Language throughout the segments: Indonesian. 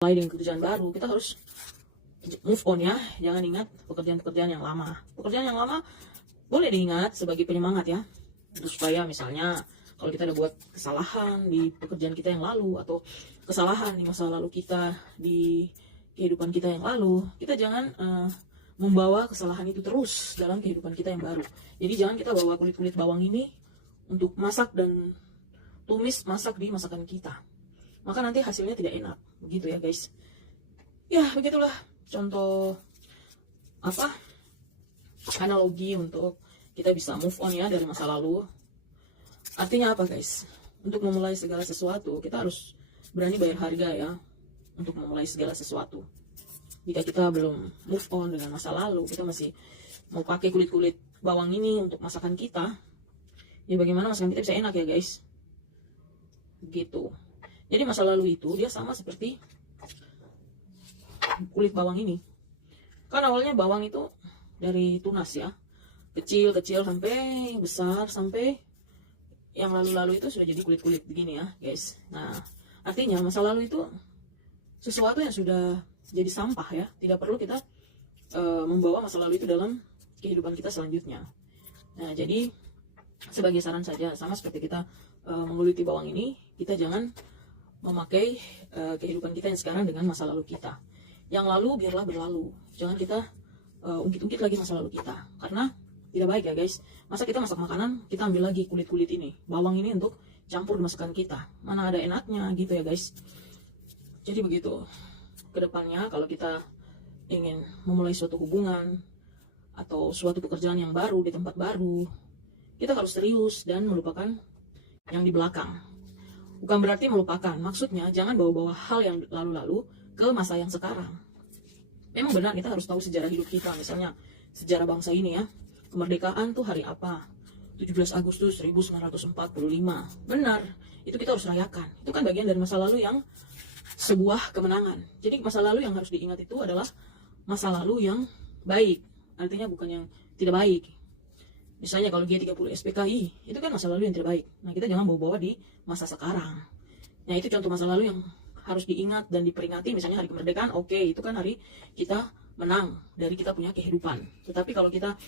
mulai dengan kerjaan baru, kita harus move on ya. Jangan ingat pekerjaan-pekerjaan yang lama. Pekerjaan yang lama boleh diingat sebagai penyemangat ya. Supaya misalnya kalau kita ada buat kesalahan di pekerjaan kita yang lalu, atau kesalahan di masa lalu kita, di kehidupan kita yang lalu, kita jangan membawa kesalahan itu terus dalam kehidupan kita yang baru. Jadi jangan kita bawa kulit-kulit bawang ini untuk masak dan tumis masak di masakan kita. Maka nanti hasilnya tidak enak. Begitu ya guys. Ya begitulah contoh analogi untuk kita bisa move on ya dari masa lalu. Artinya apa guys? Untuk memulai segala sesuatu kita harus berani bayar harga ya, untuk memulai segala sesuatu. Jika kita belum move on dengan masa lalu, kita masih mau pakai kulit-kulit bawang ini untuk masakan kita, ya bagaimana masakan kita bisa enak ya guys? Gitu. Jadi masa lalu itu dia sama seperti kulit bawang ini. Kan awalnya bawang itu dari tunas ya, kecil-kecil sampai besar, sampai yang lalu-lalu itu sudah jadi kulit-kulit begini ya guys. Nah artinya masa lalu itu sesuatu yang sudah jadi sampah ya. Tidak perlu kita membawa masa lalu itu dalam kehidupan kita selanjutnya. Nah jadi sebagai saran saja, sama seperti kita menguliti bawang ini, kita jangan memakai kehidupan kita yang sekarang dengan masa lalu kita. Yang lalu biarlah berlalu. Jangan kita ungkit-ungkit lagi masa lalu kita, karena tidak baik ya guys. Masa kita masak makanan, kita ambil lagi kulit-kulit ini, bawang ini untuk campur di masakan kita. Mana ada enaknya gitu ya guys. Jadi begitu. Kedepannya kalau kita ingin memulai suatu hubungan atau suatu pekerjaan yang baru di tempat baru, kita harus serius dan melupakan yang di belakang. Bukan berarti melupakan, maksudnya jangan bawa-bawa hal yang lalu-lalu ke masa yang sekarang. Memang benar kita harus tahu sejarah hidup kita, misalnya sejarah bangsa ini ya. Kemerdekaan tuh hari apa? 17 Agustus 1945. Benar, itu kita harus rayakan. Itu kan bagian dari masa lalu yang sebuah kemenangan. Jadi masa lalu yang harus diingat itu adalah masa lalu yang baik. Artinya bukan yang tidak baik. Misalnya kalau G30 SPKI, itu kan masa lalu yang tidak baik. Nah kita jangan bawa-bawa di masa sekarang. Nah itu contoh masa lalu yang harus diingat dan diperingati. Misalnya hari kemerdekaan, oke, itu kan hari kita menang dari kita punya kehidupan. Tetapi kalau kita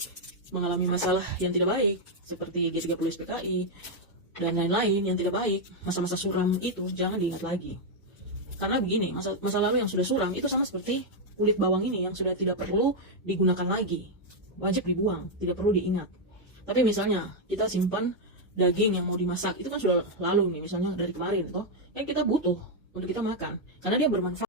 mengalami masalah yang tidak baik, seperti G30 SPKI, dan lain-lain yang tidak baik, masa-masa suram itu jangan diingat lagi. Karena begini, masa lalu yang sudah suram itu sama seperti kulit bawang ini yang sudah tidak perlu digunakan lagi. Wajib dibuang, tidak perlu diingat. Tapi misalnya kita simpan daging yang mau dimasak, itu kan sudah lalu nih, misalnya dari kemarin toh, yang kita butuh untuk kita makan karena dia bermanfaat.